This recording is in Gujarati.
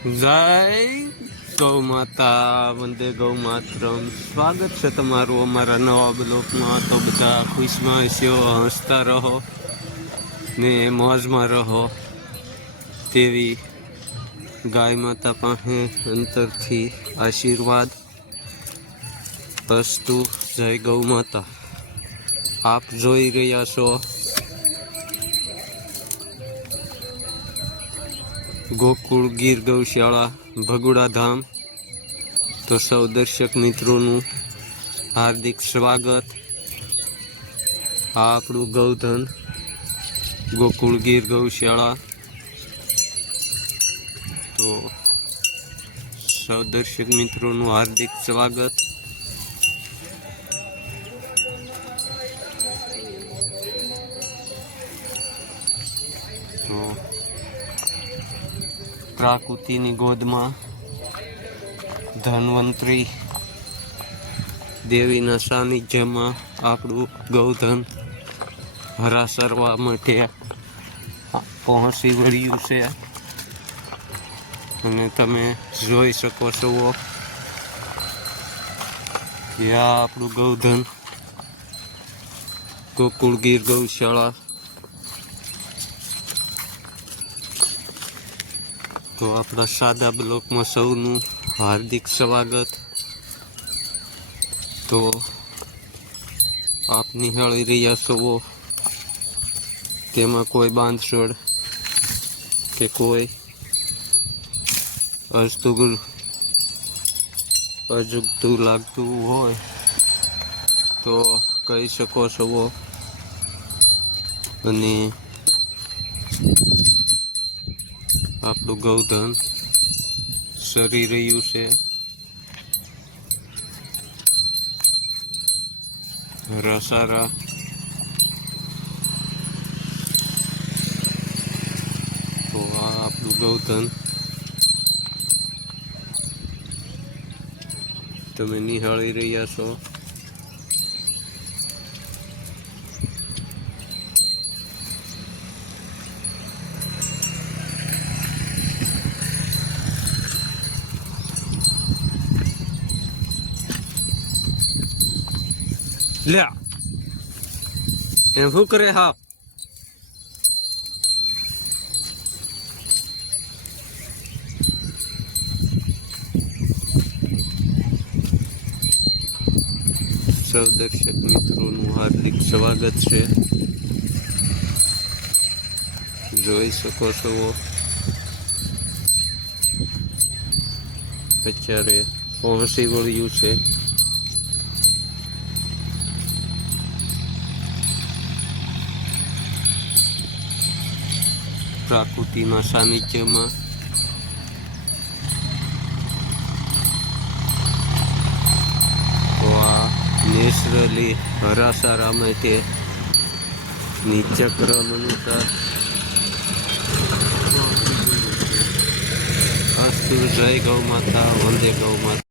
જય ગૌ માતા, વંદે ગૌ માતરમ. સ્વાગત છે તમારું અમારા નવા બ્લોકમાં. તો બધા ખુશમાં હશો, હસતા રહો ને મોજમાં રહો તેવી ગાય માતા પાસે અંતરથી આશીર્વાદ અસ્તુ. જય ગૌ માતા. આપ જોઈ રહ્યા છો ગોકુળ ગીર ગૌશાળા ભગુડા ધામ. તો સૌ દર્શક મિત્રોનું હાર્દિક સ્વાગત. આ આપણું ગૌધન ગોકુળ ગીર ગૌશાળા. તો સૌ દર્શક મિત્રોનું હાર્દિક સ્વાગત. તો પ્રાકૃતિની ગોદમાં ધન્વંતરી દેવીના સાનિધ્યમાં આપણું ગૌધન હરાસરવા માટે પહોંચી વળ્યું છે. અને તમે જોઈ શકો છો કે આ આપણું ગૌધન ગોકુળ ગીર ગૌશાળા. તો આપણા સાદા બ્લોકમાં સૌનું હાર્દિક સ્વાગત. તો આપ નિહાળી રહ્યા છો તેમાં કોઈ બાંધછોડ કે કોઈ અજુગતું લાગતું હોય તો કહી શકો છો. અને આપણું ગૌધન સરી રહ્યું છે. રસારા તો આ આપણું ગૌધન તમે નિહાળી રહ્યા છો. લ્યા એ શું કરે હા? સૌ દર્શક મિત્રોનું હાર્દિક સ્વાગત છે. જોઈ શકો છો અત્યારે પહોંચી વળ્યું છે. પ્રાકૃતિના સાનિધ્યમાં તો આ નેચરલી હરાસારા માટે નીચક્રમ અનુસાર અસ્તુ. જય ગૌ માતા, વંદે ગૌ માતા.